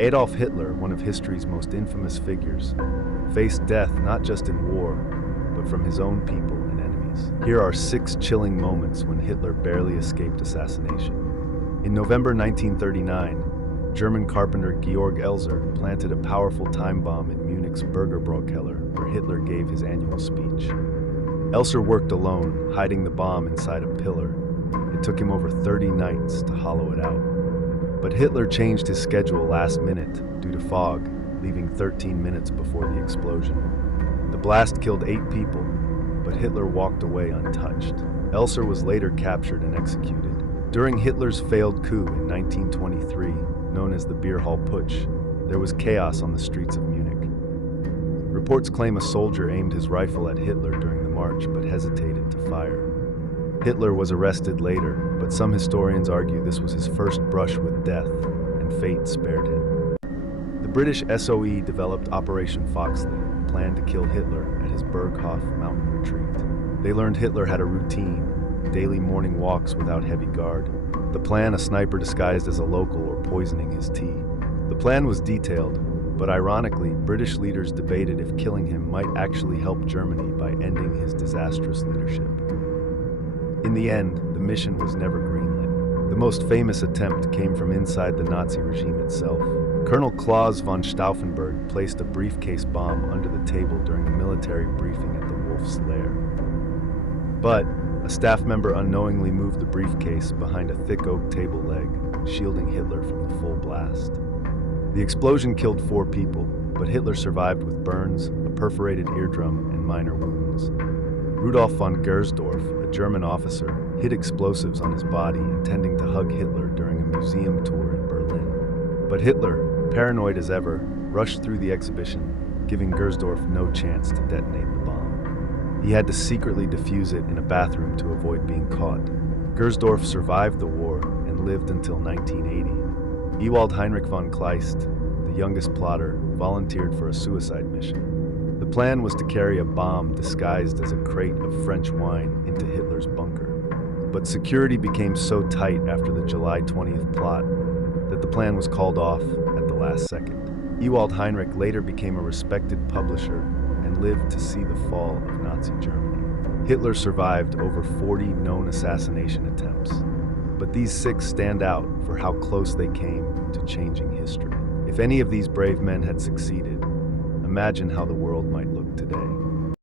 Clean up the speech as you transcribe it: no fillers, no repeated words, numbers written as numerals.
Adolf Hitler, one of history's most infamous figures, faced death not just in war, but from his own people and enemies. Here are 6 chilling moments when Hitler barely escaped assassination. In November 1939, German carpenter Georg Elser planted a powerful time bomb in Munich's Bürgerbräukeller, where Hitler gave his annual speech. Elser worked alone, hiding the bomb inside a pillar. It took him over 30 nights to hollow it out. But Hitler changed his schedule last minute due to fog, leaving 13 minutes before the explosion. The blast killed 8 people, but Hitler walked away untouched. Elser was later captured and executed. During Hitler's failed coup in 1923, known as the Beer Hall Putsch, there was chaos on the streets of Munich. Reports claim a soldier aimed his rifle at Hitler during the march but hesitated to fire. Hitler was arrested later, but some historians argue this was his first brush with death, and fate spared him. The British SOE developed Operation Foxley, a plan to kill Hitler at his Berghof mountain retreat. They learned Hitler had a routine, daily morning walks without heavy guard. The plan, a sniper disguised as a local or poisoning his tea. The plan was detailed, but ironically, British leaders debated if killing him might actually help Germany by ending his disastrous leadership. In the end, the mission was never greenlit. The most famous attempt came from inside the Nazi regime itself. Colonel Claus von Stauffenberg placed a briefcase bomb under the table during a military briefing at the Wolf's Lair. But a staff member unknowingly moved the briefcase behind a thick oak table leg, shielding Hitler from the full blast. The explosion killed 4 people, but Hitler survived with burns, a perforated eardrum, and minor wounds. Rudolf von Gersdorf, a German officer, hid explosives on his body, intending to hug Hitler during a museum tour in Berlin. But Hitler, paranoid as ever, rushed through the exhibition, giving Gersdorf no chance to detonate the bomb. He had to secretly defuse it in a bathroom to avoid being caught. Gersdorf survived the war and lived until 1980. Ewald Heinrich von Kleist, the youngest plotter, volunteered for a suicide mission. The plan was to carry a bomb disguised as a crate of French wine into Hitler's bunker. But security became so tight after the July 20th plot that the plan was called off at the last second. Ewald Heinrich later became a respected publisher and lived to see the fall of Nazi Germany. Hitler survived over 40 known assassination attempts, but these 6 stand out for how close they came to changing history. If any of these brave men had succeeded, imagine how the world might look today.